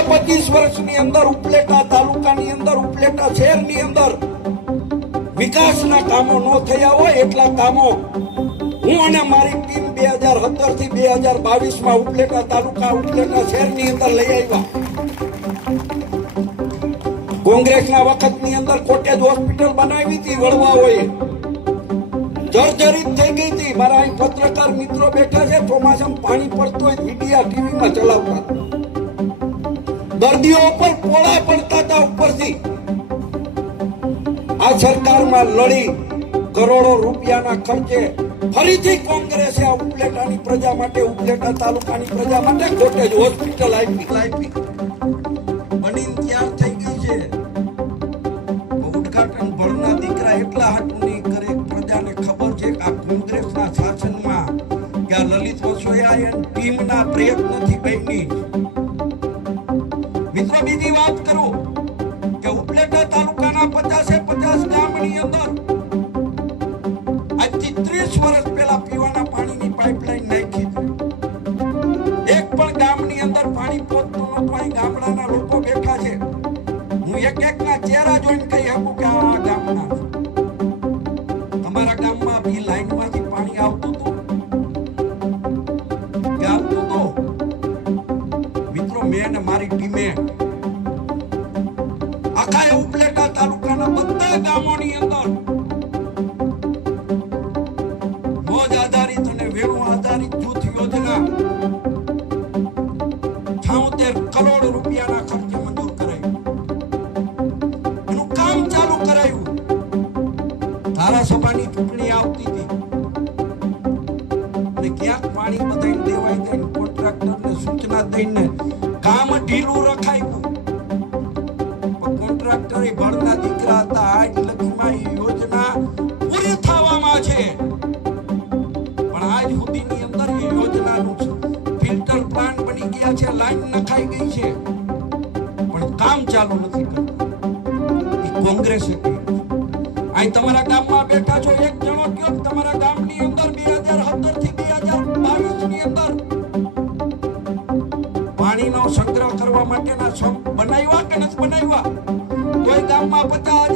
છેલ્લા 25 વર્ષની અંદર ઉપલેટા તાલુકાની અંદર ઉપલેટા શહેરની અંદર વિકાસના કામો ન થયા હોય એટલા કામો હું અને મારી ટીમ 2017 થી 2022 માં ઉપલેટા તાલુકા ઉપલેટા શહેરની અંદર લઈ આવ્યા. કોંગ્રેસના વખતની અંદર કોટેજ હોસ્પિટલ બનાવી હતી વડવાઓએ, જર્જરિત થઈ ગઈ હતી. મારા અહીં પત્રકાર મિત્રો બેઠા છે, ચોમાસામાં પાણી પડતું હોય મીડિયા ટીવીમાં ચલાવતા, દર્દીઓ ઉપર પોળા પડતા હતા ઉપરથી. આ સરકારમાં લડી કરોડો રૂપિયાના ખર્ચે ફરીથી કોંગ્રેસે આ ઉપલેટાની પ્રજા માટે, ઉપલેટા તાલુકાની પ્રજા માટે કોટેજ હોસ્પિટલ આપી. બનીને તૈયાર થઈ ગઈ છે. ઉદ્ઘાટન ભણના દીકરા એટલા હાટું નહીં કરે, પ્રજાને ખબર છે કે આ કોંગ્રેસના શાસનમાં કે આ લલિત વસોયા અને ટીમના પ્રયત્નથી બની. મિત્રો બીજી વાત કરું કે ઉપલેટા તાલુકાના 50 ગામની અંદર આજથી 30 વર્ષ પહેલા પીવાના પાણીની પાઇપલાઇન નાખી. એક પણ ગામની અંદર પાણી પહોંચતું નહોતું. અહીં ગામડાના લોકો બેઠા છે, હું એક-એકના ચહેરા જોઈને કહી શકું કે આ ગામના. તમારા ગામમાં બી લાઈનમાંથી પાણી આવતું હતું કે આવતું હતું? મિત્રો મેં ને મારી ટીમે આખા ઉપલેટા તાલુકાના બધા ગામોની અંદર મોજ આધારિત અને વેણુ આધારિત જૂથ યોજના 76 કરોડ રૂપિયાના ખર્ચે મંજૂર કરાયું. એનું કામ ચાલુ કરાયું. ધારાસભાની ચૂંટણી આવતી હતી અને ક્યાંક પાણી બધાને દેવાય દઈને કોન્ટ્રાક્ટરને સૂચના દઈને કામ ઢીલું રખાયું. કોન્ટ્રાક્ટરે ભણના દીકરા હતા. આજ લગીમાં એ યોજના પૂરી થવામાં છે, પણ આજ સુધીની અંદર એ યોજનાનું ફિલ્ટર પ્લાન્ટ બની ગયા છે, લાઈન નખાઈ ગઈ છે, પણ કામ ચાલુ નથી કરતું. એ કોંગ્રેસે કર્યું. અહીં તમારા ગામમાં બેઠા છો, એક જણો કયો તમારા ગામની અંદર 2017 થી 2022 ની અંદર પાણીનો સંગ્રહ કરવા માટેના સંપ બનાવ્યા કે નથી બનાવ્યા? કોઈ ગામમાં 50,000